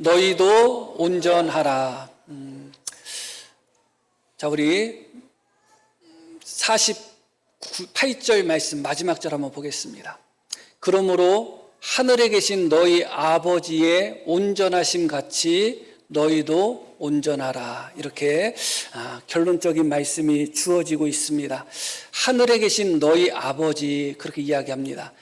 너희도 온전하라. 자, 우리 48절 말씀 마지막 절 한번 보겠습니다. 그러므로 하늘에 계신 너희 아버지의 온전하심 같이 너희도 온전하라. 이렇게 결론적인 말씀이 주어지고 있습니다. 하늘에 계신 너희 아버지, 그렇게 이야기합니다.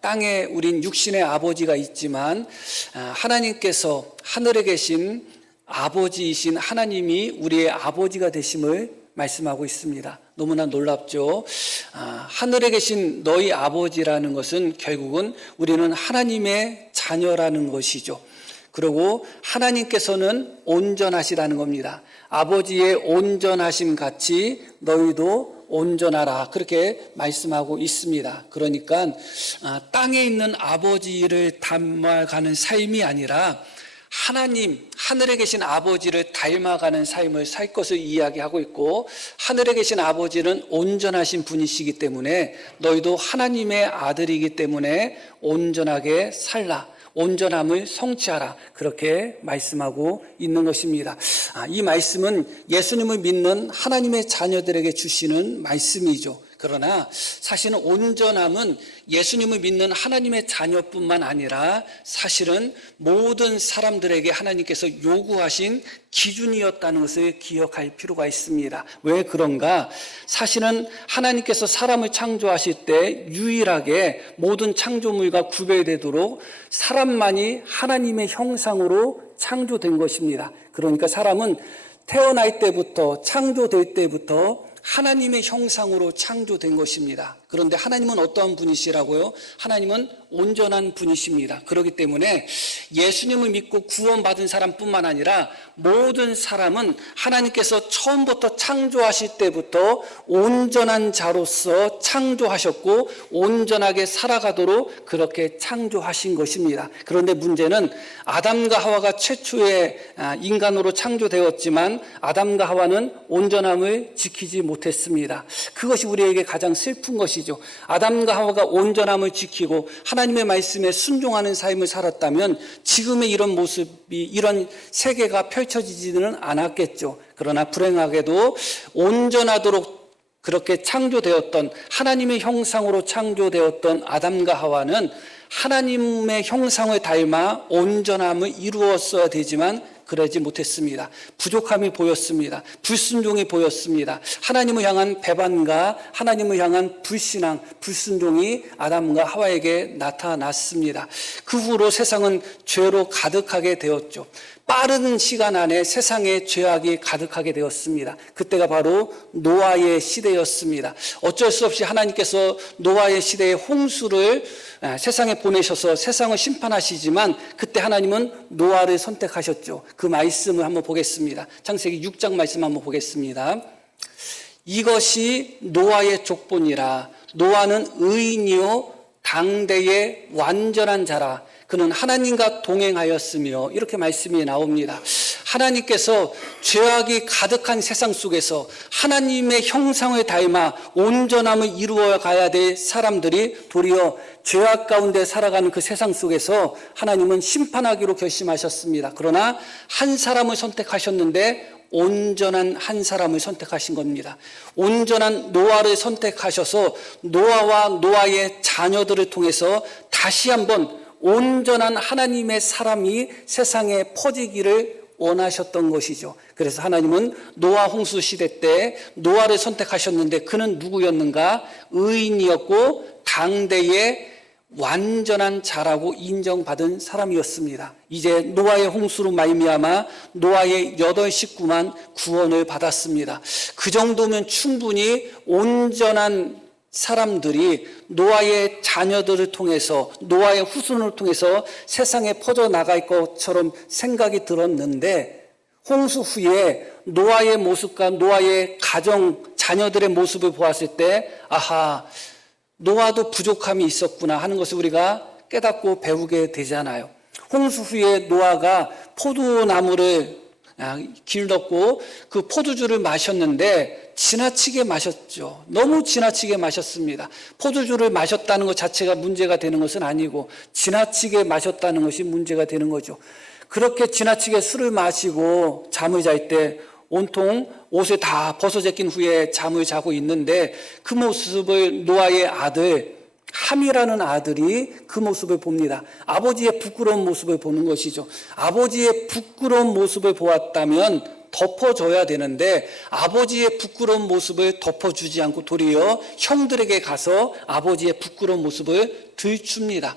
땅에 우린 육신의 아버지가 있지만 하나님께서 하늘에 계신 아버지이신 하나님이 우리의 아버지가 되심을 말씀하고 있습니다. 너무나 놀랍죠. 하늘에 계신 너희 아버지라는 것은 결국은 우리는 하나님의 자녀라는 것이죠. 그리고 하나님께서는 온전하시다는 겁니다. 아버지의 온전하심 같이 너희도 온전하라, 그렇게 말씀하고 있습니다. 그러니까 땅에 있는 아버지를 닮아가는 삶이 아니라 하나님, 하늘에 계신 아버지를 닮아가는 삶을 살 것을 이야기하고 있고, 하늘에 계신 아버지는 온전하신 분이시기 때문에 너희도 하나님의 아들이기 때문에 온전하게 살라, 온전함을 성취하라, 그렇게 말씀하고 있는 것입니다. 이 말씀은 예수님을 믿는 하나님의 자녀들에게 주시는 말씀이죠. 그러나 사실은 온전함은 예수님을 믿는 하나님의 자녀뿐만 아니라 사실은 모든 사람들에게 하나님께서 요구하신 기준이었다는 것을 기억할 필요가 있습니다. 왜 그런가? 사실은 하나님께서 사람을 창조하실 때 유일하게 모든 창조물과 구별되도록 사람만이 하나님의 형상으로 창조된 것입니다. 그러니까 사람은 태어날 때부터, 창조될 때부터 하나님의 형상으로 창조된 것입니다. 그런데 하나님은 어떠한 분이시라고요? 하나님은 온전한 분이십니다. 그렇기 때문에 예수님을 믿고 구원받은 사람뿐만 아니라 모든 사람은 하나님께서 처음부터 창조하실 때부터 온전한 자로서 창조하셨고 온전하게 살아가도록 그렇게 창조하신 것입니다. 그런데 문제는 아담과 하와가 최초의 인간으로 창조되었지만 아담과 하와는 온전함을 지키지 못했습니다. 그것이 우리에게 가장 슬픈 것이죠. 아담과 하와가 온전함을 지키고 하나님의 말씀에 순종하는 삶을 살았다면 지금의 이런 모습이, 이런 세계가 펼쳐지지는 않았겠죠. 그러나 불행하게도 온전하도록 그렇게 창조되었던, 하나님의 형상으로 창조되었던 아담과 하와는 하나님의 형상을 닮아 온전함을 이루었어야 되지만 그러지 못했습니다. 부족함이 보였습니다. 불순종이 보였습니다. 하나님을 향한 배반과 하나님을 향한 불신앙, 불순종이 아담과 하와에게 나타났습니다. 그 후로 세상은 죄로 가득하게 되었죠. 빠른 시간 안에 세상에 죄악이 가득하게 되었습니다. 그때가 바로 노아의 시대였습니다. 어쩔 수 없이 하나님께서 노아의 시대에 홍수를 세상에 보내셔서 세상을 심판하시지만 그때 하나님은 노아를 선택하셨죠. 그 말씀을 한번 보겠습니다. 창세기 6장 말씀 한번 보겠습니다. 이것이 노아의 족본이라. 노아는 의인이요 당대의 완전한 자라. 그는 하나님과 동행하였으며, 이렇게 말씀이 나옵니다. 하나님께서 죄악이 가득한 세상 속에서 하나님의 형상을 닮아 온전함을 이루어 가야 될 사람들이 도리어 죄악 가운데 살아가는 그 세상 속에서 하나님은 심판하기로 결심하셨습니다. 그러나 한 사람을 선택하셨는데 온전한 한 사람을 선택하신 겁니다. 온전한 노아를 선택하셔서 노아와 노아의 자녀들을 통해서 다시 한번 온전한 하나님의 사람이 세상에 퍼지기를 원하셨던 것이죠. 그래서 하나님은 노아 홍수 시대 때 노아를 선택하셨는데 그는 누구였는가? 의인이었고 당대의 완전한 자라고 인정받은 사람이었습니다. 이제 노아의 홍수로 말미암아 노아의 8 식구만 구원을 받았습니다. 그 정도면 충분히 온전한 사람들이 노아의 자녀들을 통해서, 노아의 후손을 통해서 세상에 퍼져나갈 것처럼 생각이 들었는데 홍수 후에 노아의 모습과 노아의 가정, 자녀들의 모습을 보았을 때 아하, 노아도 부족함이 있었구나 하는 것을 우리가 깨닫고 배우게 되잖아요. 홍수 후에 노아가 포도나무를 길렀고 그 포도주를 마셨는데 지나치게 마셨죠. 너무 지나치게 마셨습니다. 포도주를 마셨다는 것 자체가 문제가 되는 것은 아니고 지나치게 마셨다는 것이 문제가 되는 거죠. 그렇게 지나치게 술을 마시고 잠을 잘 때 온통 옷을 다 벗어제낀 후에 잠을 자고 있는데 그 모습을 노아의 아들 함이라는 아들이 그 모습을 봅니다. 아버지의 부끄러운 모습을 보는 것이죠. 아버지의 부끄러운 모습을 보았다면 덮어줘야 되는데 아버지의 부끄러운 모습을 덮어주지 않고 도리어 형들에게 가서 아버지의 부끄러운 모습을 들춥니다.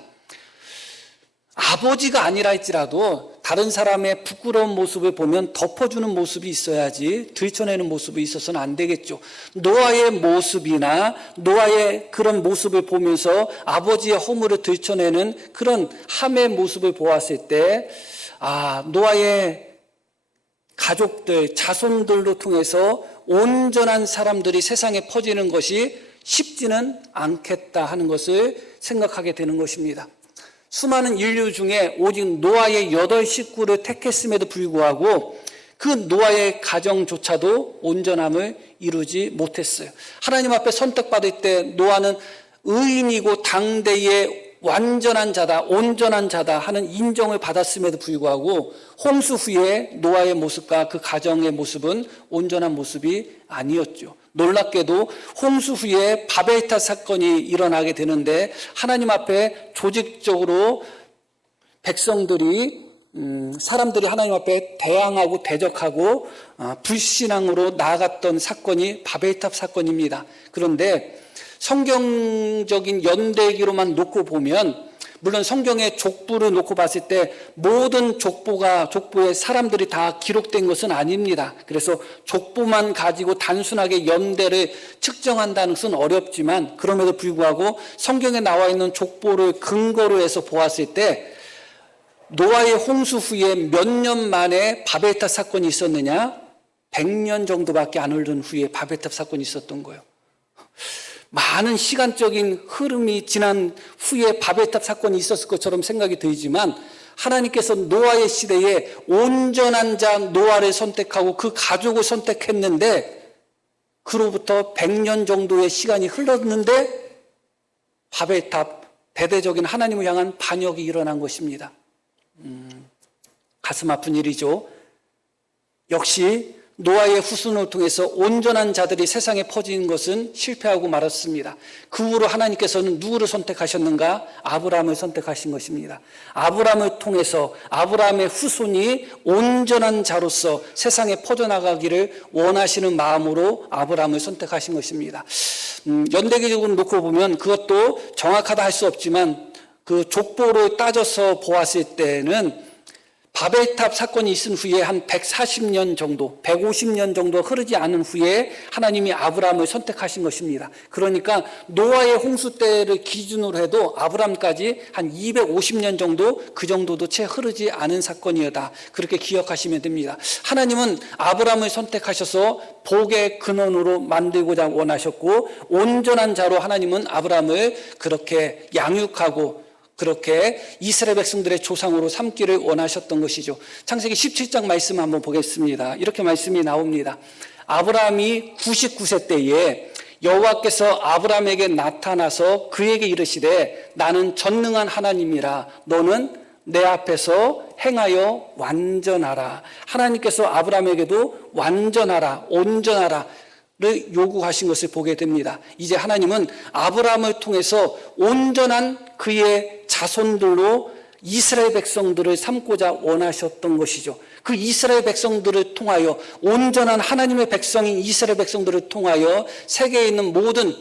아버지가 아니라 할지라도 다른 사람의 부끄러운 모습을 보면 덮어주는 모습이 있어야지 들춰내는 모습이 있어서는 안 되겠죠. 노아의 모습이나 노아의 그런 모습을 보면서 아버지의 허물을 들춰내는 그런 함의 모습을 보았을 때 노아의 가족들, 자손들로 통해서 온전한 사람들이 세상에 퍼지는 것이 쉽지는 않겠다 하는 것을 생각하게 되는 것입니다. 수많은 인류 중에 오직 노아의 8 식구를 택했음에도 불구하고 그 노아의 가정조차도 온전함을 이루지 못했어요. 하나님 앞에 선택받을 때 노아는 의인이고 당대의 완전한 자다, 온전한 자다 하는 인정을 받았음에도 불구하고 홍수 후에 노아의 모습과 그 가정의 모습은 온전한 모습이 아니었죠. 놀랍게도 홍수 후에 바벨탑 사건이 일어나게 되는데 하나님 앞에 조직적으로 백성들이 사람들이 하나님 앞에 대항하고 대적하고 불신앙으로 나아갔던 사건이 바벨탑 사건입니다. 그런데 성경적인 연대기로만 놓고 보면 물론 성경의 족보를 놓고 봤을 때 모든 족보에 사람들이 다 기록된 것은 아닙니다. 그래서 족보만 가지고 단순하게 연대를 측정한다는 것은 어렵지만 그럼에도 불구하고 성경에 나와 있는 족보를 근거로 해서 보았을 때 노아의 홍수 후에 몇 년 만에 바벨탑 사건이 있었느냐? 100년 정도밖에 안 흐른 후에 바벨탑 사건이 있었던 거예요. 많은 시간적인 흐름이 지난 후에 바벨탑 사건이 있었을 것처럼 생각이 들지만 하나님께서 노아의 시대에 온전한 자 노아를 선택하고 그 가족을 선택했는데 그로부터 100년 정도의 시간이 흘렀는데 바벨탑 대대적인 하나님을 향한 반역이 일어난 것입니다. 가슴 아픈 일이죠. 역시 노아의 후손을 통해서 온전한 자들이 세상에 퍼지는 것은 실패하고 말았습니다. 그 후로 하나님께서는 누구를 선택하셨는가? 아브라함을 선택하신 것입니다. 아브라함을 통해서 아브라함의 후손이 온전한 자로서 세상에 퍼져나가기를 원하시는 마음으로 아브라함을 선택하신 것입니다. 연대기적으로 놓고 보면 그것도 정확하다 할 수 없지만 그 족보로 따져서 보았을 때는 바벨탑 사건이 있은 후에 한 140년 정도, 150년 정도 흐르지 않은 후에 하나님이 아브라함을 선택하신 것입니다. 그러니까 노아의 홍수 때를 기준으로 해도 아브라함까지 한 250년 정도 그 정도도 채 흐르지 않은 사건이었다. 그렇게 기억하시면 됩니다. 하나님은 아브라함을 선택하셔서 복의 근원으로 만들고자 원하셨고 온전한 자로 하나님은 아브라함을 그렇게 양육하고 그렇게 이스라엘 백성들의 조상으로 삼기를 원하셨던 것이죠. 창세기 17장 말씀 한번 보겠습니다. 이렇게 말씀이 나옵니다. 아브라함이 99세 때에 여호와께서 아브라함에게 나타나서 그에게 이르시되 나는 전능한 하나님이라 너는 내 앞에서 행하여 완전하라. 하나님께서 아브라함에게도 완전하라, 온전하라 를 요구하신 것을 보게 됩니다. 이제 하나님은 아브라함을 통해서 온전한 그의 자손들로 이스라엘 백성들을 삼고자 원하셨던 것이죠. 그 이스라엘 백성들을 통하여 온전한 하나님의 백성인 이스라엘 백성들을 통하여 세계에 있는 모든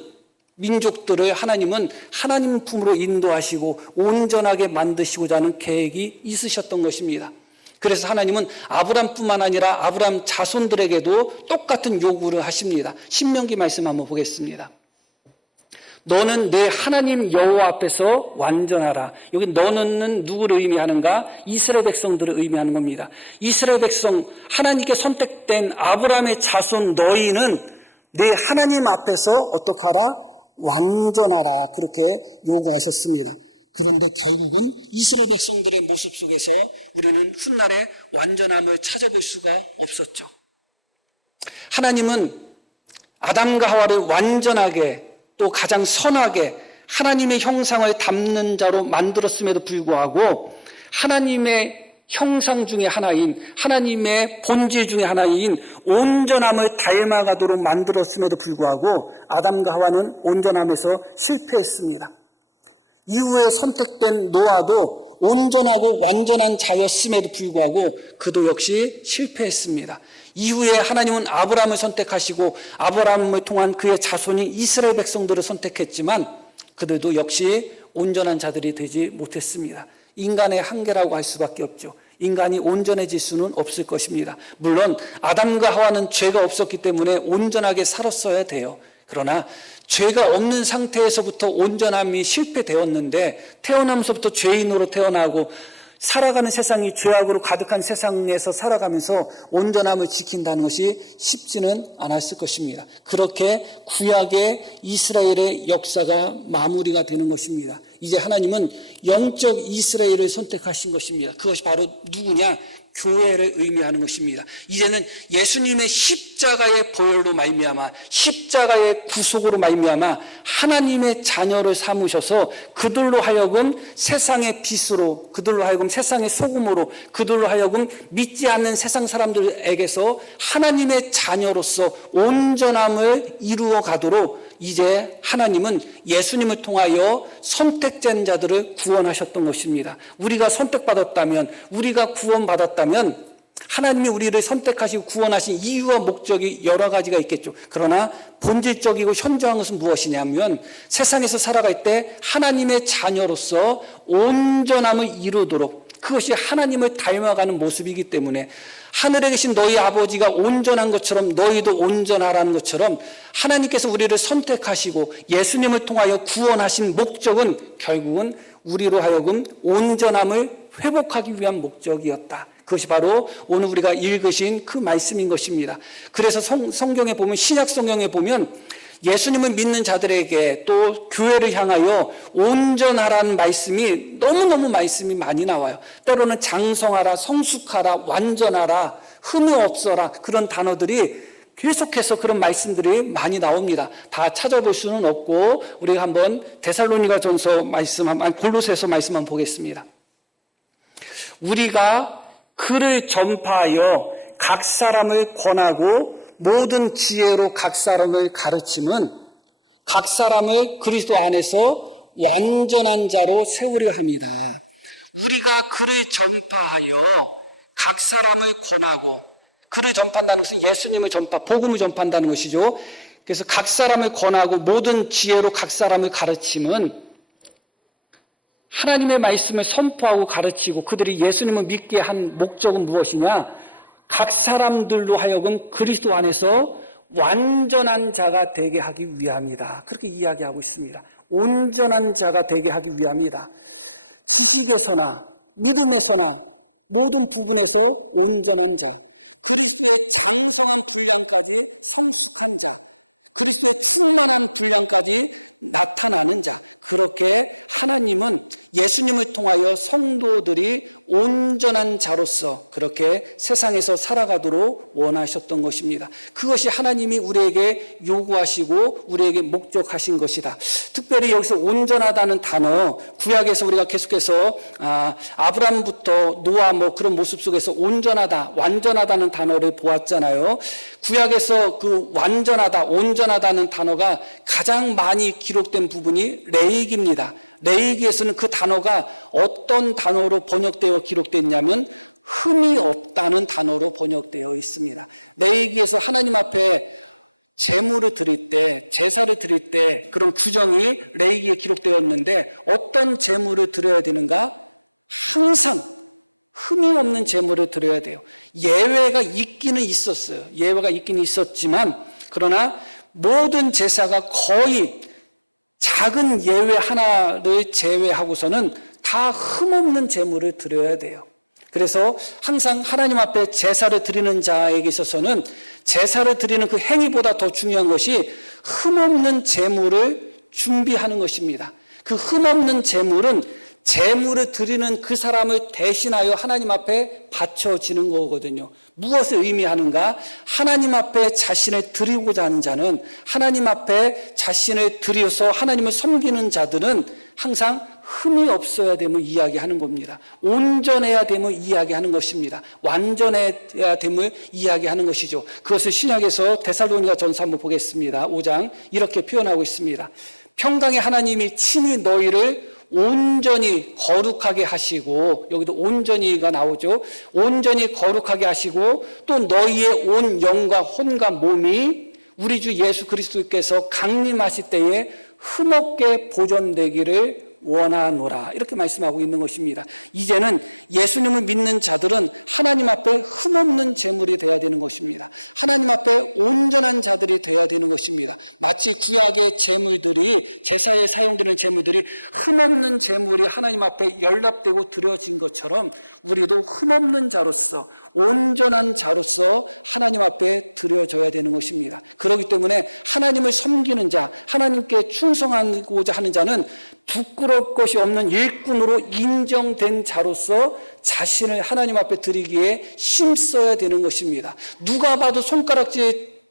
민족들을 하나님은 하나님 품으로 인도하시고 온전하게 만드시고자 하는 계획이 있으셨던 것입니다. 그래서 하나님은 아브람뿐만 아니라 아브람 자손들에게도 똑같은 요구를 하십니다. 신명기 말씀 한번 보겠습니다. 너는 내 하나님 여호와 앞에서 완전하라. 여기 너는 누구를 의미하는가? 이스라엘 백성들을 의미하는 겁니다. 이스라엘 백성, 하나님께 선택된 아브람의 자손 너희는 내 하나님 앞에서 어떻게 하라? 완전하라. 그렇게 요구하셨습니다. 그런데 결국은 이스라엘 백성들의 모습 속에서 우리는 훗날에 완전함을 찾아볼 수가 없었죠. 하나님은 아담과 하와를 완전하게 또 가장 선하게 하나님의 형상을 담는 자로 만들었음에도 불구하고 하나님의 형상 중에 하나인 하나님의 본질 중에 하나인 온전함을 닮아가도록 만들었음에도 불구하고 아담과 하와는 온전함에서 실패했습니다. 이후에 선택된 노아도 온전하고 완전한 자였음에도 불구하고 그도 역시 실패했습니다. 이후에 하나님은 아브라함을 선택하시고 아브라함을 통한 그의 자손인 이스라엘 백성들을 선택했지만 그들도 역시 온전한 자들이 되지 못했습니다. 인간의 한계라고 할 수밖에 없죠. 인간이 온전해질 수는 없을 것입니다. 물론 아담과 하와는 죄가 없었기 때문에 온전하게 살았어야 돼요. 그러나 죄가 없는 상태에서부터 온전함이 실패되었는데 태어나면서부터 죄인으로 태어나고 살아가는 세상이 죄악으로 가득한 세상에서 살아가면서 온전함을 지킨다는 것이 쉽지는 않았을 것입니다. 그렇게 구약의 이스라엘의 역사가 마무리가 되는 것입니다. 이제 하나님은 영적 이스라엘을 선택하신 것입니다. 그것이 바로 누구냐? 교회를 의미하는 것입니다. 이제는 예수님의 십자가의 보혈로 말미암아 십자가의 구속으로 말미암아 하나님의 자녀를 삼으셔서 그들로 하여금 세상의 빛으로, 그들로 하여금 세상의 소금으로, 그들로 하여금 믿지 않는 세상 사람들에게서 하나님의 자녀로서 온전함을 이루어 가도록 이제 하나님은 예수님을 통하여 선택된 자들을 구원하셨던 것입니다. 우리가 선택받았다면, 우리가 구원받았다면 하나님이 우리를 선택하시고 구원하신 이유와 목적이 여러 가지가 있겠죠. 그러나 본질적이고 현저한 것은 무엇이냐면 세상에서 살아갈 때 하나님의 자녀로서 온전함을 이루도록, 그것이 하나님을 닮아가는 모습이기 때문에 하늘에 계신 너희 아버지가 온전한 것처럼 너희도 온전하라는 것처럼 하나님께서 우리를 선택하시고 예수님을 통하여 구원하신 목적은 결국은 우리로 하여금 온전함을 회복하기 위한 목적이었다. 그것이 바로 오늘 우리가 읽으신 그 말씀인 것입니다. 그래서 성경에 보면, 신약 성경에 보면 예수님을 믿는 자들에게 또 교회를 향하여 온전하라는 말씀이 너무너무 말씀이 많이 나와요. 때로는 장성하라, 성숙하라, 완전하라, 흠이 없어라, 그런 단어들이 계속해서 그런 말씀들이 많이 나옵니다. 다 찾아볼 수는 없고 우리가 한번 데살로니가전서 말씀, 골로새서 말씀 한번 보겠습니다. 우리가 그를 전파하여 각 사람을 권하고 모든 지혜로 각 사람을 가르침은 각 사람을 그리스도 안에서 완전한 자로 세우려 합니다. 우리가 그를 전파하여 각 사람을 권하고, 그를 전파한다는 것은 예수님을 복음을 전파한다는 것이죠. 그래서 각 사람을 권하고 모든 지혜로 각 사람을 가르침은 하나님의 말씀을 선포하고 가르치고 그들이 예수님을 믿게 한 목적은 무엇이냐? 각 사람들로 하여금 그리스도 안에서 완전한 자가 되게 하기 위함이다. 그렇게 이야기하고 있습니다. 온전한 자가 되게 하기 위함이다. 지식에서나 믿음에서나 모든 부분에서 온전한 자, 그리스도의 장성한 분량까지 성숙한 자, 그리스도의 충만한 분량까지 나타나는 자, 그렇게 하나님은 예수님을 통하여 성도들이 온전한 자로서 그렇게 세상에서 살아가도록 원하셨던 것입니다. 그래서 하나님이 우리에게 요구하시고 우리에게 독택하신 것입니다. 특별히 이렇게 온전하다는 단어가 구약에서 우리가 계속해서 아브라함부터 노아로부터 믿고서 온전하다, 완전하다는 단어를 구했잖아요. 구약에서 그 완전하다, 온전하다는 단어가 가장 많이 부르던 부분이 너희입니다. 너희것은 그 단어가 어떤 단어로 기록되었냐면 흠이 없다는 단어로 기록되어 있습니다. 레위기에서 하나님 앞에 제물을 드릴 때, 제사를 드릴 때 그런 규정이 레위기에 기록되어 있는데 어떤 제물을 드려야 됩니까? 항상 흠이 없는 제물을 드려야 됩니다. 모든 이익을 주셨어요. 모든 이익을 주셨지만 그리고 모든 제사가 그런 작은 예외 하나를 다루어서는 더 흠없는 제물을 드려야 됩니다. 그래서 항상 하나님 앞에 제사를 드리는 자에게 있어서는 제사를 드리는 그 행위보다 더 중요한 것이 흠없는 제물을 준비하는 것입니다. 그 흠없는 제물은 제물을 드리는 그 사람을 대신하여 하나님 앞에 바쳐주는 것입니다. 무엇을 의미하는가? 하나님 앞에 자신을 드리고자 하지만 하나님 앞에 자신을 드리고 하나님을 섬기는 자들은 항상 흠이 없어야 되는 이야기하는 겁니다. 온전해야 되는 이야기는 신학에서 대사님과 전사를 보냈습니다. 우리가 이렇게 표현하고 있습니다. 평강의 하나님이 큰 너희를 온전히 거룩하게 하시고, 온전히가 나오고, 온전히 거룩하게 하시고, 또 너희를 온 영과 혼과 모든 우리 주 예수 그리스도께서 강림하실 때에 흠없게 보존되기를 원하노라. 이렇게 말씀하고 있습니다. 이제는 예수님을 믿는 자들은 하나님 앞에 흠없는 증인이 되어야 되는 것입니다. 하나님 앞에 온전한 자들이 되어야 되는 것입니다. 마치 구약의 제물들이, 제사의 사람들의 제물들이 흠없는 제물이 하나님 앞에 연락되고 드려진 것처럼 우리도 흠없는 자로서, 온전한 자로서 하나님 앞에 드려져야 되는 것입니다. 그런 부분에 하나님의 섬김과 하나님께 충성하게 되고자 하는 자는 부끄럽고 없는 일꾼으로 인정된 자로서 자신을 하나님 앞에 드리고 충성해야 되는 것입니다. 누가 봐도 흔들었게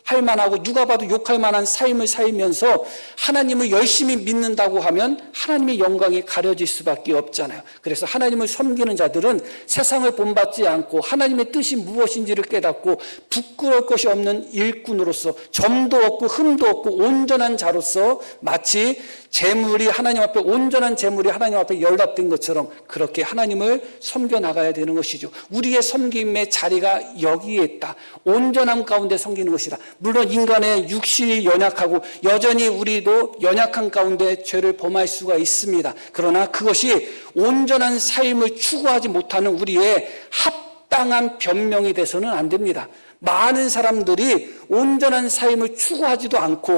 할 만하고 누가 봐도 못할 만한 시험을 살면서 하나님을 열심히 믿는다고 하면 하나님의 영광을 가려줄 수밖에 없잖아요. 그래서 하나님의 선물자들은 세상에 본받지 않고 하나님의 뜻이 무엇인지를 깨닫고 부끄러울 것이 없는 일꾼으로서 점도 없고 흠도 없고 온전한 자로서 마치 재물이 하나님 앞에 온전한 재물이 하나님 앞에 연락된 것처럼 그렇게 하나님을 섬겨나가야 되는 것. 우리의 섬기는 자리가 여기 온전한 자리에 섬기는 것은 우리 인간의 육신이 연락하고 여전히 우리도 연락하는 가운데 죄를 보낼 수가 없습니다. 그러나 그것이 온전한 삶을 추구하지 못하는 우리의 합당한 경험을 줘서는 안 됩니다. 많은 사람들이 온전한 삶을 추구하지도 않고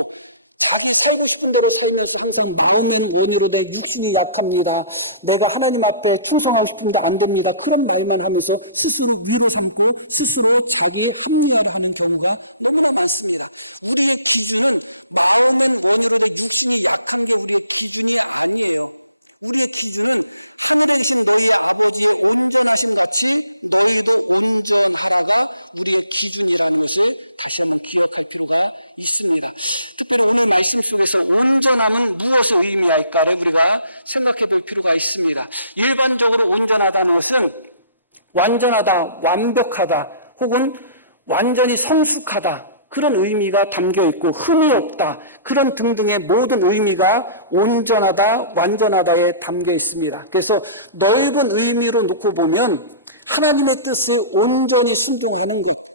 자기 살고 싶은 대로 살면서 항상 마음은 오리로다 육신이 약합니다. 내가 하나님 앞에 충성하고 싶은데 안 됩니다. 그런 말만 하면서 스스로 위로 삼고 스스로 자기의 합리화를 하는 경우가 너무나 많습니다. 우리의 기준은 마음은 오리로다 육신이 약합니다. 하늘에서 너희 아버지의 문제가서 같이 너희도 문제와 하나가 그 기준의 것이 다시 한번 기억할 필요가 있습니다. 특별히 오늘 말씀 속에서 온전함은 무엇을 의미할까를 우리가 생각해 볼 필요가 있습니다. 일반적으로 온전하다는 것은 완전하다, 완벽하다, 혹은 완전히 성숙하다 그런 의미가 담겨 있고 흠이 없다 그런 등등의 모든 의미가 온전하다, 완전하다에 담겨 있습니다. 그래서 넓은 의미로 놓고 보면 하나님의 뜻을 온전히 순종하는 것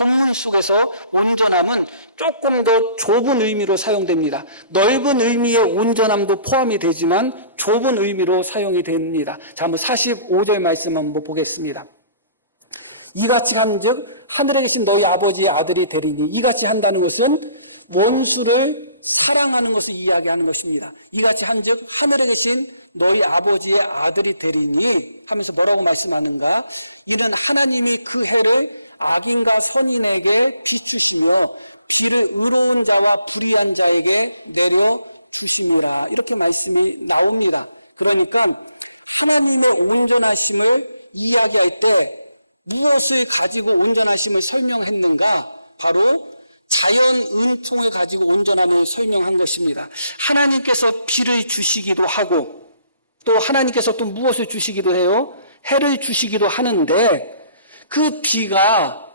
본문 속에서 온전함은 조금 더 좁은 의미로 사용됩니다. 넓은 의미의 온전함도 포함이 되지만 좁은 의미로 사용이 됩니다. 자, 한번 45절 말씀 한번 보겠습니다. 이같이 한즉 하늘에 계신 너희 아버지의 아들이 되리니 이같이 한다는 것은 원수를 사랑하는 것을 이야기하는 것입니다. 이같이 한즉 하늘에 계신 너희 아버지의 아들이 되리니 하면서 뭐라고 말씀하는가? 이는 하나님이 그 해를 악인과 선인에게 비추시며 비를 의로운 자와 불의한 자에게 내려주시니라. 이렇게 말씀이 나옵니다. 그러니까 하나님의 온전하심을 이야기할 때 무엇을 가지고 온전하심을 설명했는가? 바로 자연 은총을 가지고 온전함을 설명한 것입니다. 하나님께서 비를 주시기도 하고 또 하나님께서 또 무엇을 주시기도 해요? 해를 주시기도 하는데 그 비가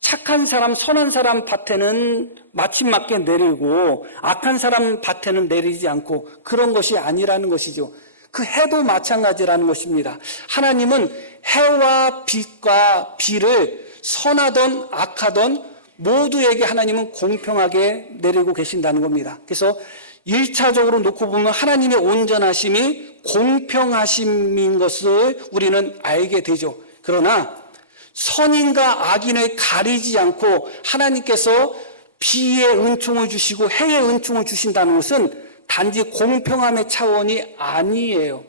착한 사람, 선한 사람 밭에는 마침 맞게 내리고 악한 사람 밭에는 내리지 않고 그런 것이 아니라는 것이죠. 그 해도 마찬가지라는 것입니다. 하나님은 해와 빛과 비를 선하던 악하던 모두에게 하나님은 공평하게 내리고 계신다는 겁니다. 그래서 1차적으로 놓고 보면 하나님의 온전하심이 공평하심인 것을 우리는 알게 되죠. 그러나 선인과 악인을 가리지 않고 하나님께서 비의 은총을 주시고 해의 은총을 주신다는 것은 단지 공평함의 차원이 아니에요.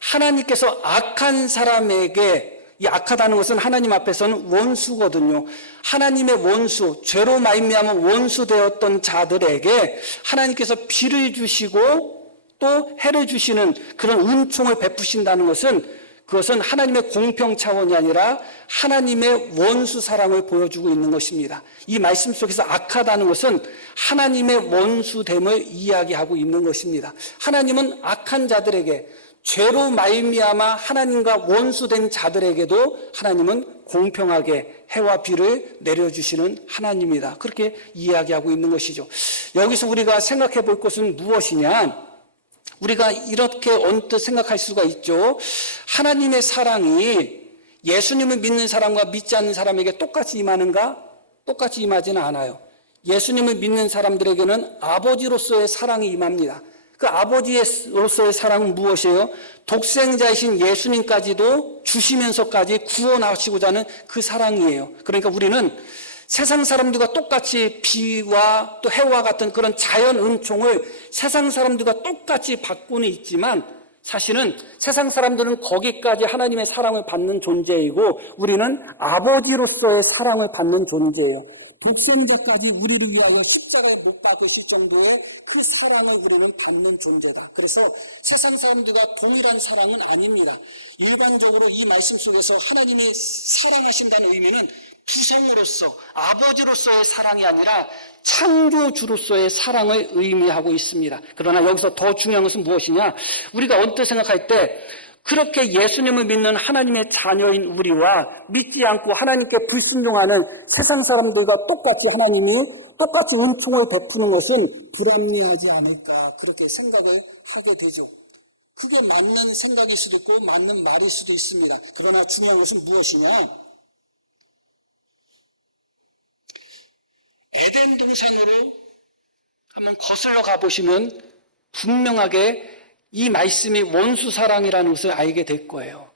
하나님께서 악한 사람에게, 이 악하다는 것은 하나님 앞에서는 원수거든요. 하나님의 원수, 죄로 말미암아 원수되었던 자들에게 하나님께서 비를 주시고 또 해를 주시는 그런 은총을 베푸신다는 것은 그것은 하나님의 공평 차원이 아니라 하나님의 원수 사랑을 보여주고 있는 것입니다. 이 말씀 속에서 악하다는 것은 하나님의 원수됨을 이야기하고 있는 것입니다. 하나님은 악한 자들에게, 죄로 말미암아 하나님과 원수된 자들에게도 하나님은 공평하게 해와 비를 내려주시는 하나님이다. 그렇게 이야기하고 있는 것이죠. 여기서 우리가 생각해 볼 것은 무엇이냐? 우리가 이렇게 언뜻 생각할 수가 있죠. 하나님의 사랑이 예수님을 믿는 사람과 믿지 않는 사람에게 똑같이 임하는가? 똑같이 임하지는 않아요. 예수님을 믿는 사람들에게는 아버지로서의 사랑이 임합니다. 그 아버지로서의 사랑은 무엇이에요? 독생자이신 예수님까지도 주시면서까지 구원하시고자 하는 그 사랑이에요. 그러니까 우리는 세상 사람들과 똑같이 비와 또 해와 같은 그런 자연 은총을 세상 사람들과 똑같이 받고는 있지만 사실은 세상 사람들은 거기까지 하나님의 사랑을 받는 존재이고 우리는 아버지로서의 사랑을 받는 존재예요. 독생자까지 우리를 위하여 십자가에 못 박으실 정도의 그 사랑을 우리는 받는 존재다. 그래서 세상 사람들과 동일한 사랑은 아닙니다. 일반적으로 이 말씀 속에서 하나님이 사랑하신다는 의미는 두성으로서 아버지로서의 사랑이 아니라 창조주로서의 사랑을 의미하고 있습니다. 그러나 여기서 더 중요한 것은 무엇이냐? 우리가 언뜻 생각할 때 그렇게 예수님을 믿는 하나님의 자녀인 우리와 믿지 않고 하나님께 불순종하는 세상 사람들과 똑같이 하나님이 똑같이 은총을 베푸는 것은 불합리하지 않을까 그렇게 생각을 하게 되죠. 그게 맞는 생각일 수도 있고 맞는 말일 수도 있습니다. 그러나 중요한 것은 무엇이냐? 에덴 동산으로 한번 거슬러 가보시면 분명하게 이 말씀이 원수 사랑이라는 것을 알게 될 거예요.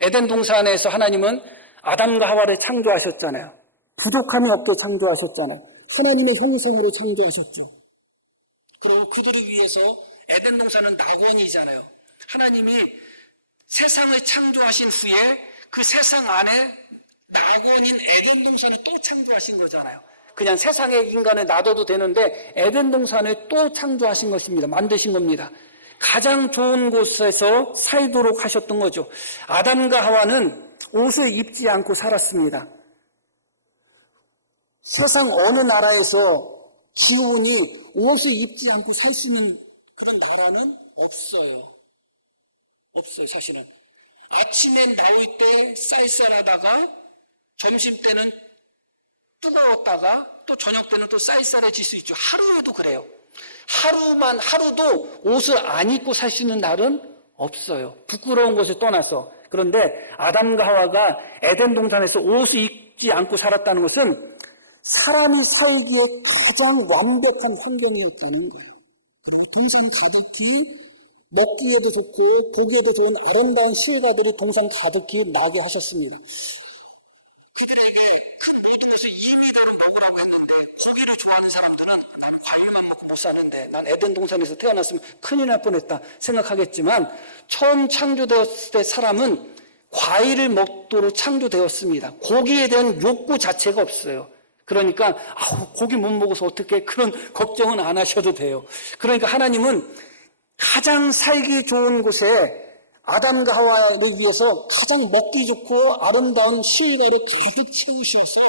에덴 동산에서 하나님은 아담과 하와를 창조하셨잖아요. 부족함이 없게 창조하셨잖아요. 하나님의 형성으로 창조하셨죠. 그리고 그들을 위해서 에덴 동산은 낙원이잖아요. 하나님이 세상을 창조하신 후에 그 세상 안에 낙원인 에덴 동산을 또 창조하신 거잖아요. 그냥 세상에 인간을 놔둬도 되는데 에덴 동산을 또 창조하신 것입니다. 만드신 겁니다. 가장 좋은 곳에서 살도록 하셨던 거죠. 아담과 하와는 옷을 입지 않고 살았습니다. 세상 어느 나라에서 기온이 옷을 입지 않고 살 수 있는 그런 나라는 없어요. 없어요, 사실은. 아침에 나올 때 쌀쌀하다가 점심 때는 뜨거웠다가 또 저녁 때는 또 쌀쌀해질 수 있죠. 하루에도 그래요. 하루도 옷을 안 입고 살 수 있는 날은 없어요. 부끄러운 것을 떠나서. 그런데 아담과 하와가 에덴 동산에서 옷을 입지 않고 살았다는 것은 사람이 살기에 가장 완벽한 환경이었다는 거예요. 그리고 동산 가득히 먹기에도 좋고 보기에도 좋은 아름다운 실과들이 동산 가득히 나게 하셨습니다. 그들에게 큰 모든에서 2m를 먹으라고 했는데 고기를 좋아하는 사람들은 난 과일만 먹고 못 사는데 난 에덴 동산에서 태어났으면 큰일 날 뻔했다 생각하겠지만 처음 창조되었을 때 사람은 과일을 먹도록 창조되었습니다. 고기에 대한 욕구 자체가 없어요. 그러니까 고기 못 먹어서 어떻게 그런 걱정은 안 하셔도 돼요. 그러니까 하나님은 가장 살기 좋은 곳에 아담과 하와를 위해서 가장 먹기 좋고 아름다운 실과를 가득 채우셔서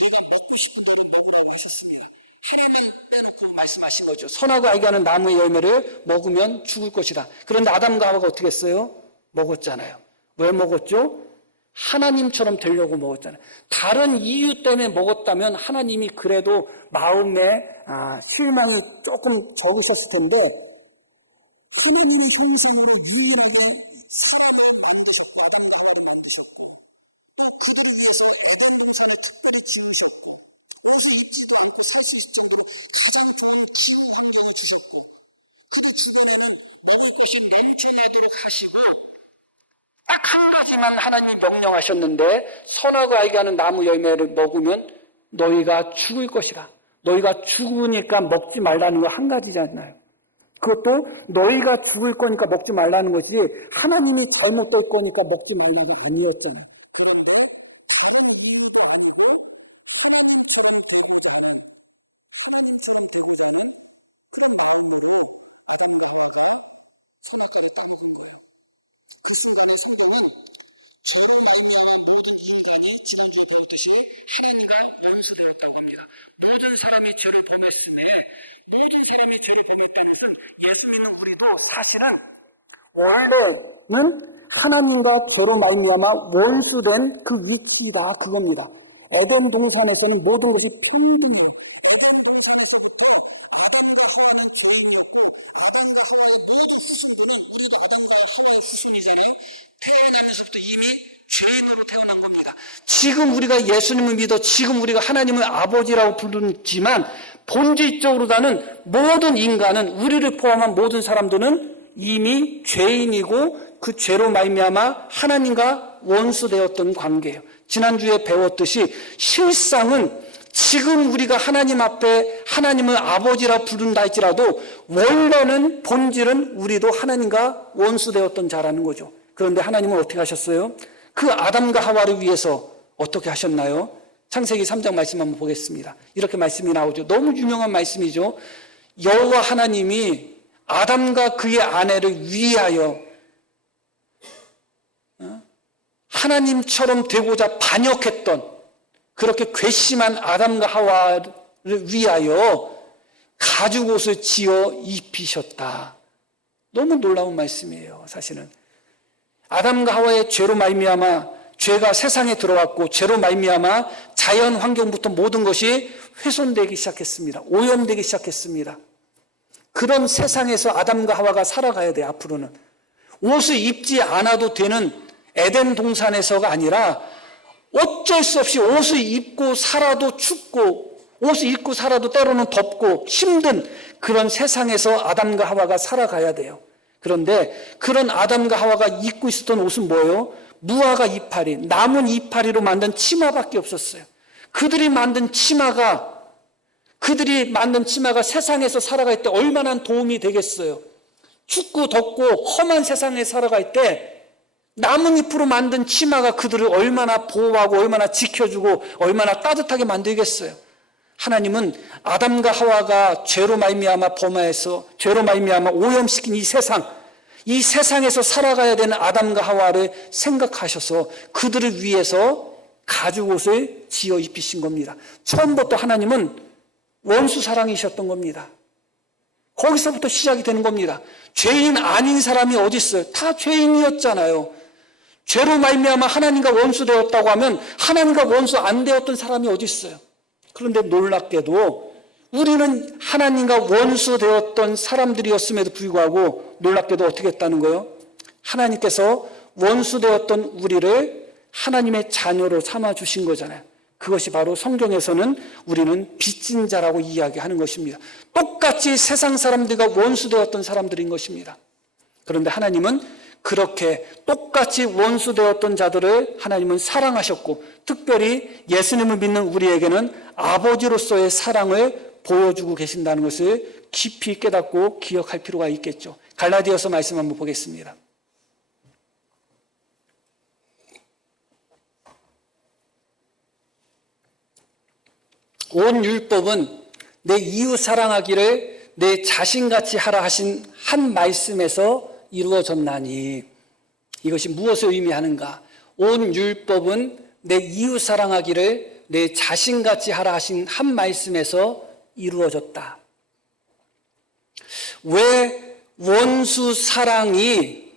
네가 먹고 싶은 대로 먹으라고 하셨습니다. 하나님은 빼놓고 말씀하신 거죠. 선하고 알게 하는 나무의 열매를 먹으면 죽을 것이다. 그런데 아담과 하와가 어떻게 했어요? 먹었잖아요. 왜 먹었죠? 하나님처럼 되려고 먹었잖아요. 다른 이유 때문에 먹었다면 하나님이 그래도 마음에 실망이 조금 적으셨을 텐데 하나님의 형상으로 유일하게 넘쳐나도록 하시고 딱 한 가지만 하나님이 명령하셨는데 선하고 알게 하는 나무 열매를 먹으면 너희가 죽을 것이라. 너희가 죽으니까 먹지 말라는 거 한 가지잖아요. 그것도 너희가 죽을 거니까 먹지 말라는 것이 하나님이 잘못될 거니까 먹지 말라는 게 아니었잖아요. 그 순간에 소동은 원수되었다고 합니다. 모든 사람이 죄를 범했음에 모든 사람이 죄를 범했다는 것은 예수 믿는 우리도 사실은 원래는 하나님과 죄로 말미암아 원수된 그 위치가 그겁니다. 에덴 동산에서는 모든 것이 평등해요. 태어나면서부터 이미 죄인으로 태어난 겁니다. 지금 우리가 예수님을 믿어 지금 우리가 하나님을 아버지라고 부르지만 본질적으로는 모든 인간은 우리를 포함한 모든 사람들은 이미 죄인이고 그 죄로 말미암아 하나님과 원수되었던 관계예요. 지난주에 배웠듯이 실상은 지금 우리가 하나님 앞에 하나님을 아버지라 부른다 할지라도 원래는 본질은 우리도 하나님과 원수되었던 자라는 거죠. 그런데 하나님은 어떻게 하셨어요? 그 아담과 하와를 위해서 어떻게 하셨나요? 창세기 3장 말씀 한번 보겠습니다. 이렇게 말씀이 나오죠. 너무 유명한 말씀이죠. 여호와 하나님이 아담과 그의 아내를 위하여 하나님처럼 되고자 반역했던 그렇게 괘씸한 아담과 하와를 위하여 가죽옷을 지어 입히셨다. 너무 놀라운 말씀이에요. 사실은 아담과 하와의 죄로 말미암아 죄가 세상에 들어왔고 죄로 말미암아 자연 환경부터 모든 것이 훼손되기 시작했습니다. 오염되기 시작했습니다. 그런 세상에서 아담과 하와가 살아가야 돼요. 앞으로는 옷을 입지 않아도 되는 에덴 동산에서가 아니라 어쩔 수 없이 옷을 입고 살아도 춥고 옷을 입고 살아도 때로는 덥고 힘든 그런 세상에서 아담과 하와가 살아가야 돼요. 그런데 그런 아담과 하와가 입고 있었던 옷은 뭐예요? 무화과 이파리, 남은 이파리로 만든 치마밖에 없었어요. 그들이 만든 치마가 세상에서 살아갈 때 얼마나 도움이 되겠어요? 춥고 덥고 험한 세상에 살아갈 때 나뭇잎으로 만든 치마가 그들을 얼마나 보호하고 얼마나 지켜주고 얼마나 따뜻하게 만들겠어요. 하나님은 아담과 하와가 죄로 말미암아 범하여서 죄로 말미암아 오염시킨 이 세상에서 살아가야 되는 아담과 하와를 생각하셔서 그들을 위해서 가죽옷을 지어 입히신 겁니다. 처음부터 하나님은 원수 사랑이셨던 겁니다. 거기서부터 시작이 되는 겁니다. 죄인 아닌 사람이 어디 있어요? 다 죄인이었잖아요. 죄로 말미암아 하나님과 원수되었다고 하면 하나님과 원수 안 되었던 사람이 어디 있어요? 그런데 놀랍게도 우리는 하나님과 원수되었던 사람들이었음에도 불구하고 놀랍게도 어떻게 했다는 거예요? 하나님께서 원수되었던 우리를 하나님의 자녀로 삼아주신 거잖아요. 그것이 바로 성경에서는 우리는 빚진 자라고 이야기하는 것입니다. 똑같이 세상 사람들과 원수되었던 사람들인 것입니다. 그런데 하나님은 그렇게 똑같이 원수되었던 자들을 하나님은 사랑하셨고 특별히 예수님을 믿는 우리에게는 아버지로서의 사랑을 보여주고 계신다는 것을 깊이 깨닫고 기억할 필요가 있겠죠. 갈라디아서 말씀 한번 보겠습니다. 온 율법은 내 이웃 사랑하기를 내 자신같이 하라 하신 한 말씀에서 이루어졌나니 이것이 무엇을 의미하는가? 온 율법은 내 이웃 사랑하기를 내 자신같이 하라 하신 한 말씀에서 이루어졌다. 왜 원수 사랑이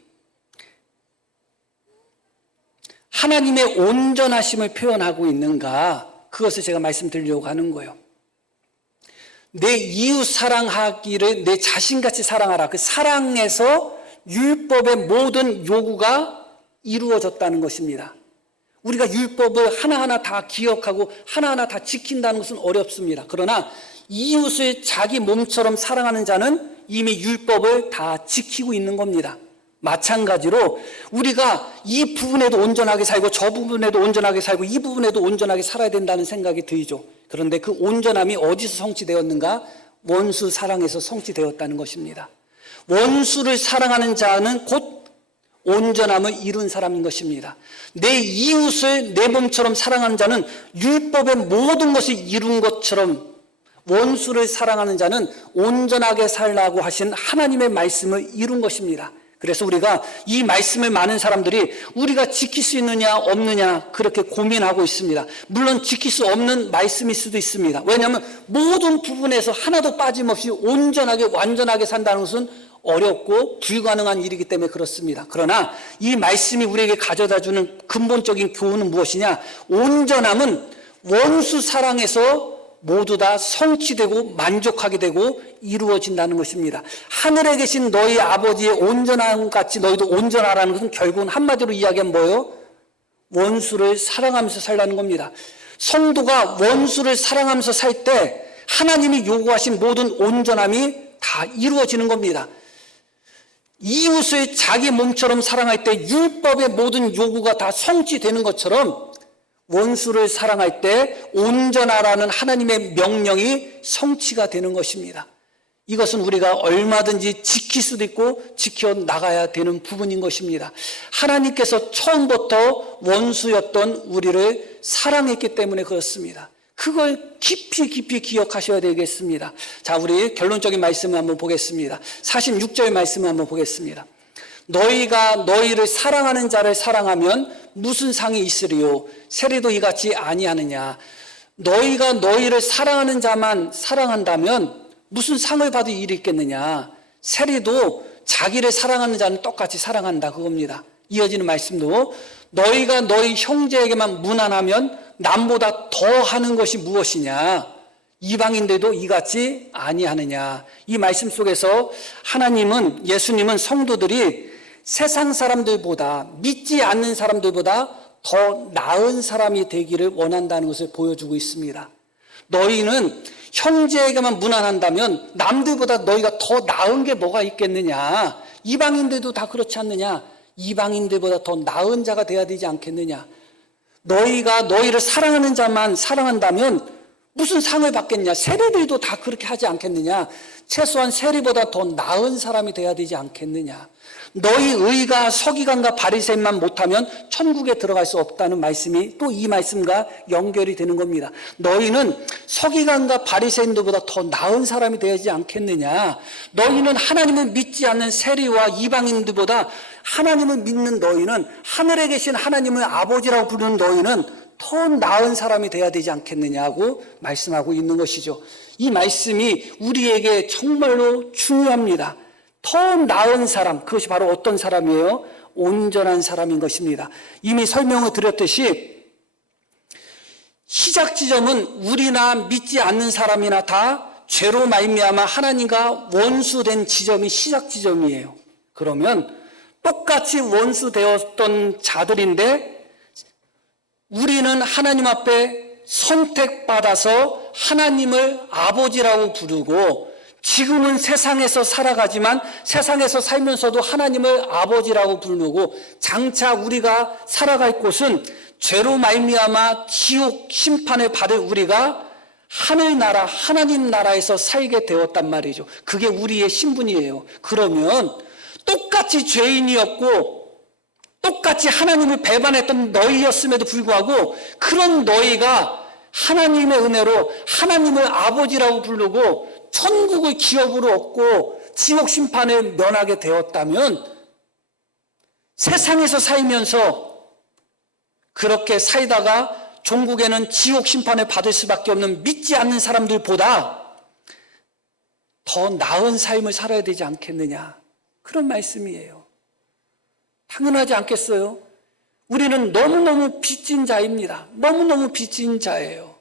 하나님의 온전하심을 표현하고 있는가? 그것을 제가 말씀드리려고 하는 거예요. 내 이웃 사랑하기를 내 자신같이 사랑하라. 그 사랑에서 율법의 모든 요구가 이루어졌다는 것입니다. 우리가 율법을 하나하나 다 기억하고 하나하나 다 지킨다는 것은 어렵습니다. 그러나 이웃을 자기 몸처럼 사랑하는 자는 이미 율법을 다 지키고 있는 겁니다. 마찬가지로 우리가 이 부분에도 온전하게 살고 저 부분에도 온전하게 살고 이 부분에도 온전하게 살아야 된다는 생각이 들죠. 그런데 그 온전함이 어디서 성취되었는가? 원수 사랑에서 성취되었다는 것입니다. 원수를 사랑하는 자는 곧 온전함을 이룬 사람인 것입니다. 내 이웃을 내 몸처럼 사랑하는 자는 율법의 모든 것을 이룬 것처럼 원수를 사랑하는 자는 온전하게 살라고 하신 하나님의 말씀을 이룬 것입니다. 그래서 우리가 이 말씀을 많은 사람들이 우리가 지킬 수 있느냐 없느냐 그렇게 고민하고 있습니다. 물론 지킬 수 없는 말씀일 수도 있습니다. 왜냐하면 모든 부분에서 하나도 빠짐없이 온전하게 완전하게 산다는 것은 어렵고 불가능한 일이기 때문에 그렇습니다. 그러나 이 말씀이 우리에게 가져다주는 근본적인 교훈은 무엇이냐? 온전함은 원수 사랑에서 모두 다 성취되고 만족하게 되고 이루어진다는 것입니다. 하늘에 계신 너희 아버지의 온전함 같이 너희도 온전하라는 것은 결국은 한마디로 이야기하면 뭐예요? 원수를 사랑하면서 살라는 겁니다. 성도가 원수를 사랑하면서 살 때 하나님이 요구하신 모든 온전함이 다 이루어지는 겁니다. 이웃을 자기 몸처럼 사랑할 때 율법의 모든 요구가 다 성취되는 것처럼 원수를 사랑할 때 온전하라는 하나님의 명령이 성취가 되는 것입니다. 이것은 우리가 얼마든지 지킬 수도 있고 지켜나가야 되는 부분인 것입니다. 하나님께서 처음부터 원수였던 우리를 사랑했기 때문에 그렇습니다. 그걸 깊이 기억하셔야 되겠습니다. 자, 우리 결론적인 말씀을 한번 보겠습니다. 46절 말씀을 한번 보겠습니다. 너희가 너희를 사랑하는 자를 사랑하면 무슨 상이 있으리요? 세리도 이같이 아니하느냐? 너희가 너희를 사랑하는 자만 사랑한다면 무슨 상을 받을 일이 있겠느냐? 세리도 자기를 사랑하는 자는 똑같이 사랑한다 그겁니다. 이어지는 말씀도 너희가 너희 형제에게만 무난하면 남보다 더 하는 것이 무엇이냐? 이방인들도 이같이 아니하느냐? 이 말씀 속에서 하나님은, 예수님은 성도들이 세상 사람들보다, 믿지 않는 사람들보다 더 나은 사람이 되기를 원한다는 것을 보여주고 있습니다. 너희는 형제에게만 무난한다면 남들보다 너희가 더 나은 게 뭐가 있겠느냐? 이방인들도 다 그렇지 않느냐? 이방인들보다 더 나은 자가 되어야 되지 않겠느냐? 너희가 너희를 사랑하는 자만 사랑한다면 무슨 상을 받겠냐? 세리들도 다 그렇게 하지 않겠느냐? 최소한 세리보다 더 나은 사람이 되어야 되지 않겠느냐? 너희 의가 서기관과 바리새인만 못하면 천국에 들어갈 수 없다는 말씀이 또 이 말씀과 연결이 되는 겁니다. 너희는 서기관과 바리새인들보다 더 나은 사람이 되지 않겠느냐? 너희는 하나님을 믿지 않는 세리와 이방인들보다 하나님을 믿는 너희는, 하늘에 계신 하나님을 아버지라고 부르는 너희는 더 나은 사람이 되어야 되지 않겠느냐고 말씀하고 있는 것이죠. 이 말씀이 우리에게 정말로 중요합니다. 더 나은 사람, 그것이 바로 어떤 사람이에요? 온전한 사람인 것입니다. 이미 설명을 드렸듯이 시작 지점은 우리나 믿지 않는 사람이나 다 죄로 말미암아 하나님과 원수된 지점이 시작 지점이에요. 그러면 똑같이 원수되었던 자들인데 우리는 하나님 앞에 선택받아서 하나님을 아버지라고 부르고 지금은 세상에서 살아가지만 세상에서 살면서도 하나님을 아버지라고 부르고 장차 우리가 살아갈 곳은 죄로 말미암아 지옥 심판을 받을 우리가 하늘나라 하나님 나라에서 살게 되었단 말이죠. 그게 우리의 신분이에요. 그러면 똑같이 죄인이었고 똑같이 하나님을 배반했던 너희였음에도 불구하고 그런 너희가 하나님의 은혜로 하나님을 아버지라고 부르고 천국을 기업으로 얻고 지옥 심판을 면하게 되었다면 세상에서 살면서 그렇게 살다가 종국에는 지옥 심판을 받을 수밖에 없는 믿지 않는 사람들보다 더 나은 삶을 살아야 되지 않겠느냐, 그런 말씀이에요. 당연하지 않겠어요? 우리는 너무너무 빚진 자입니다. 너무너무 빚진 자예요.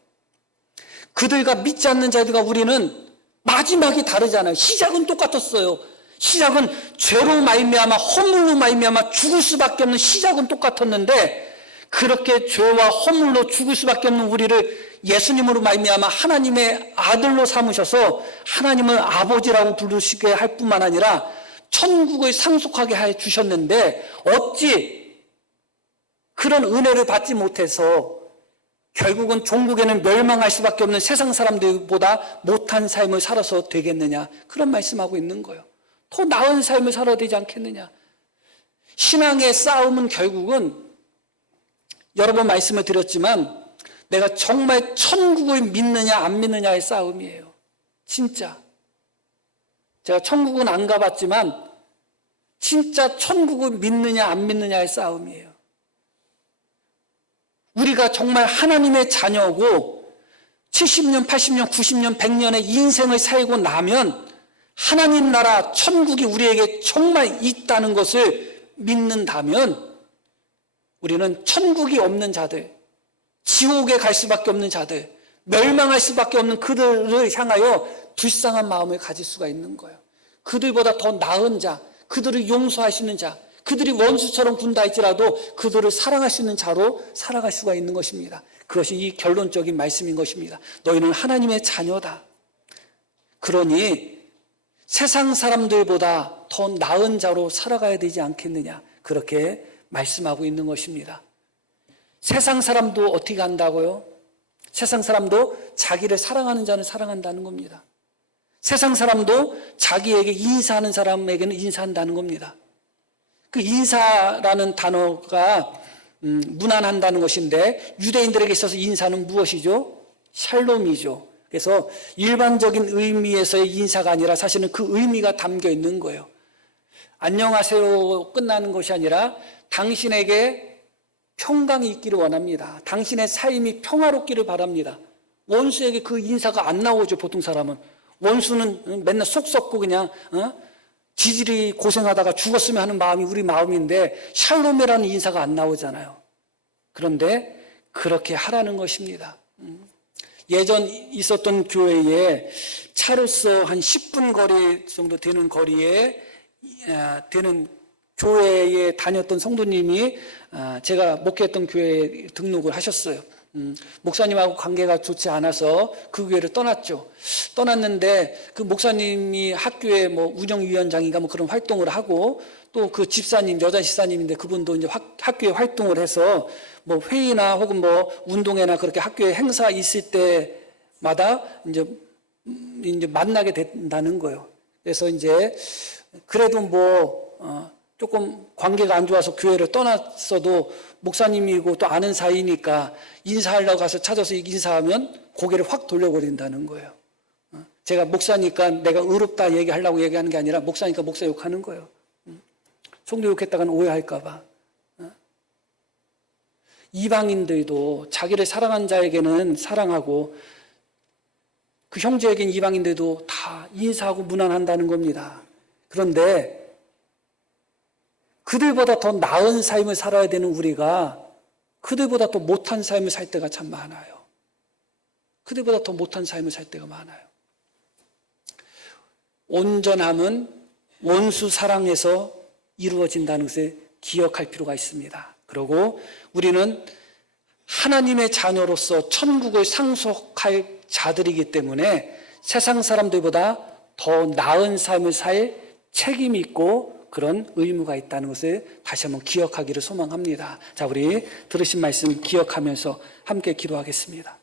그들과 믿지 않는 자들과 우리는 마지막이 다르잖아요. 시작은 똑같았어요. 시작은 죄로 말미암아 허물로 말미암아 죽을 수밖에 없는 시작은 똑같았는데 그렇게 죄와 허물로 죽을 수밖에 없는 우리를 예수님으로 말미암아 하나님의 아들로 삼으셔서 하나님을 아버지라고 부르시게 할 뿐만 아니라 천국을 상속하게 해 주셨는데 어찌 그런 은혜를 받지 못해서 결국은 종국에는 멸망할 수밖에 없는 세상 사람들보다 못한 삶을 살아서 되겠느냐, 그런 말씀하고 있는 거예요. 더 나은 삶을 살아야 되지 않겠느냐. 신앙의 싸움은 결국은 여러 번 말씀을 드렸지만 내가 정말 천국을 믿느냐 안 믿느냐의 싸움이에요. 진짜 제가 천국은 안 가봤지만 진짜 천국을 믿느냐 안 믿느냐의 싸움이에요. 우리가 정말 하나님의 자녀고 70년, 80년, 90년, 100년의 인생을 살고 나면 하나님 나라 천국이 우리에게 정말 있다는 것을 믿는다면 우리는 천국이 없는 자들, 지옥에 갈 수밖에 없는 자들, 멸망할 수밖에 없는 그들을 향하여 불쌍한 마음을 가질 수가 있는 거예요. 그들보다 더 나은 자, 그들을 용서할 수 있는 자, 그들이 원수처럼 군다 할지라도 그들을 사랑할 수 있는 자로 살아갈 수가 있는 것입니다. 그것이 이 결론적인 말씀인 것입니다. 너희는 하나님의 자녀다. 그러니 세상 사람들보다 더 나은 자로 살아가야 되지 않겠느냐, 그렇게 말씀하고 있는 것입니다. 세상 사람도 어떻게 한다고요? 세상 사람도 자기를 사랑하는 자는 사랑한다는 겁니다. 세상 사람도 자기에게 인사하는 사람에게는 인사한다는 겁니다. 그 인사라는 단어가 무난한다는 것인데 유대인들에게 있어서 인사는 무엇이죠? 샬롬이죠. 그래서 일반적인 의미에서의 인사가 아니라 사실은 그 의미가 담겨 있는 거예요. 안녕하세요 끝나는 것이 아니라 당신에게 평강이 있기를 원합니다. 당신의 삶이 평화롭기를 바랍니다. 원수에게 그 인사가 안 나오죠. 보통 사람은. 원수는 맨날 속 썩고 그냥 지질이 고생하다가 죽었으면 하는 마음이 우리 마음인데 샬롬이라는 인사가 안 나오잖아요. 그런데 그렇게 하라는 것입니다. 예전 있었던 교회에 차로서 한 10분 거리 정도 되는 거리에 되는 교회에 다녔던 성도님이 제가 목회했던 교회에 등록을 하셨어요. 목사님하고 관계가 좋지 않아서 그 교회를 떠났죠. 떠났는데 그 목사님이 학교에 뭐 운영위원장인가 뭐 그런 활동을 하고 또 그 집사님, 여자 집사님인데 그분도 이제 학교에 활동을 해서 뭐 회의나 혹은 뭐 운동회나 그렇게 학교에 행사 있을 때마다 이제 만나게 된다는 거예요. 그래서 이제 그래도 뭐 조금 관계가 안 좋아서 교회를 떠났어도 목사님이고 또 아는 사이니까 인사하려고 가서 찾아서 인사하면 고개를 확 돌려버린다는 거예요. 제가 목사니까 내가 의롭다 얘기하려고 얘기하는 게 아니라 목사니까 목사 욕하는 거예요. 성도 욕했다가는 오해할까 봐. 이방인들도 자기를 사랑한 자에게는 사랑하고 그 형제에게는 이방인들도 다 인사하고 문안한다는 겁니다. 그런데 그들보다 더 나은 삶을 살아야 되는 우리가 그들보다 더 못한 삶을 살 때가 참 많아요. 그들보다 더 못한 삶을 살 때가 많아요. 온전함은 원수 사랑에서 이루어진다는 것을 기억할 필요가 있습니다. 그리고 우리는 하나님의 자녀로서 천국을 상속할 자들이기 때문에 세상 사람들보다 더 나은 삶을 살 책임이 있고 그런 의무가 있다는 것을 다시 한번 기억하기를 소망합니다. 자, 우리 들으신 말씀 기억하면서 함께 기도하겠습니다.